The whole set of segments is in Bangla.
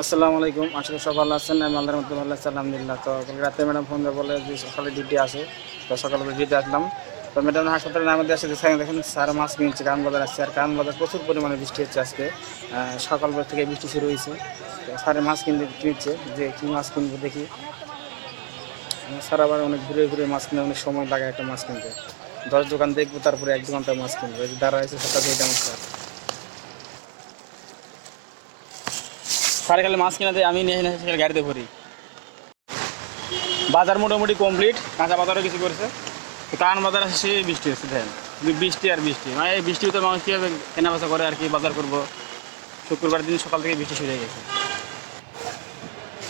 আসসালামু আলাইকুম। আশা করি সব ভালো আছেন। আমি আল্লাহর মধ্যে ভালো আছি আলহামদুলিল্লাহ। তো কালকে রাতে ম্যাডাম ফোন দিয়ে বলে যে সকালে ডিউটি আছে। তো সকালবেলা ডিউটি আসলাম। তো ম্যাডাম হাসপাতালে নামাতে আসে দেখেন দেখেন স্যার মাছ কিনছে কারণ বাজার আসছে। আর কারণ বাজার প্রচুর পরিমাণে বৃষ্টি হচ্ছে আজকে। সকালবেলা থেকে বৃষ্টি শুরু হয়েছে। তো স্যারের মাছ কিনছে যে কী মাছ কিনবো দেখি। স্যার আবার অনেক ঘুরে ঘুরে মাছ কিনে অনেক সময় লাগে একটা মাছ কিনতে। 10 দোকান দেখবো তারপরে এক দোকানটা মাছ কিনবো। এই যে দাঁড়া আছে সেটা দিয়ে আমার স্যার। স্যার খালি মাছ কিনা দেয় আমি নিয়ে এসে গাড়িতে ভরি। বাজার মোটামুটি কমপ্লিট, কাঁচা বাজারও কিছু করেছে। তো কারণ বাজার আসে সেই বৃষ্টি হচ্ছে দেখেন, বৃষ্টি আর বৃষ্টি, মানে এই বৃষ্টির ভিতরে মানুষ কীভাবে কেনাবেচা করে আর কি বাজার করবো। শুক্রবার দিন সকাল থেকে বৃষ্টি শুরু হয়ে গেছে।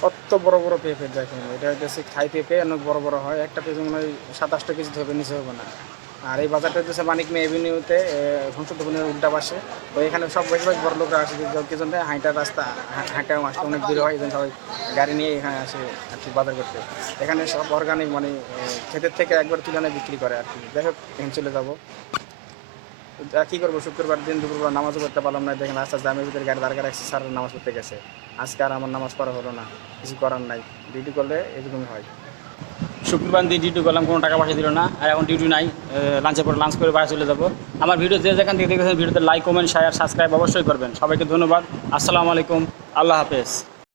কত বড় বড় পেঁপে দেখেন, এটা হচ্ছে খাই পেঁপে, অনেক বড় বড় হয়। একটা পেঁপে মনে হয় 27-8 কেজি ধরবে, নিচে হবে না। আর এই বাজারটা হচ্ছে মানিক মে এভিনিউতে, সংসদ ভবনের উল্টা পাশে। তো এখানে সব বেশিরভাগ বড় লোকরা আসে, কি জন্য হাঁটার রাস্তা, হাঁটা আসতে অনেক দূরে হয়, এই জন্য সবাই গাড়ি নিয়ে এখানে আসে আর কি বাজার করতে। এখানে সব অর্গানিক, মানে ক্ষেতের থেকে একবার তুলে এনে বিক্রি করে আর কি। যাই হোক, এখানে চলে যাবো। কী করবো, শুক্রবার দিন দুপুরবেলা নামাজও করতে পারলাম না। দেখেন রাস্তার জামের ভিতরে গাড়ি দাঁড় রাখছে, স্যার নামাজ পড়তে গেছে। আজকে আর আমার নামাজ পড়া হলো না, কিছু করার নাই। ডিউটি করলে এরকমই হয়। শুক্রবার দিয়ে ডিউটি করলাম, কোনো টাকা পয়সা দিল না। আর এখন ডিউটি নাই, লাঞ্চের পরে লাঞ্চ করে বাড়ি চলে যাবো। আমার ভিডিও যে যেখান থেকে দেখেছেন ভিডিওতে লাইক, কমেন্ট, শেয়ার, সাবস্ক্রাইব অবশ্যই করবেন। সবাইকে ধন্যবাদ। আসসালামু আলাইকুম, আল্লাহ হাফেজ।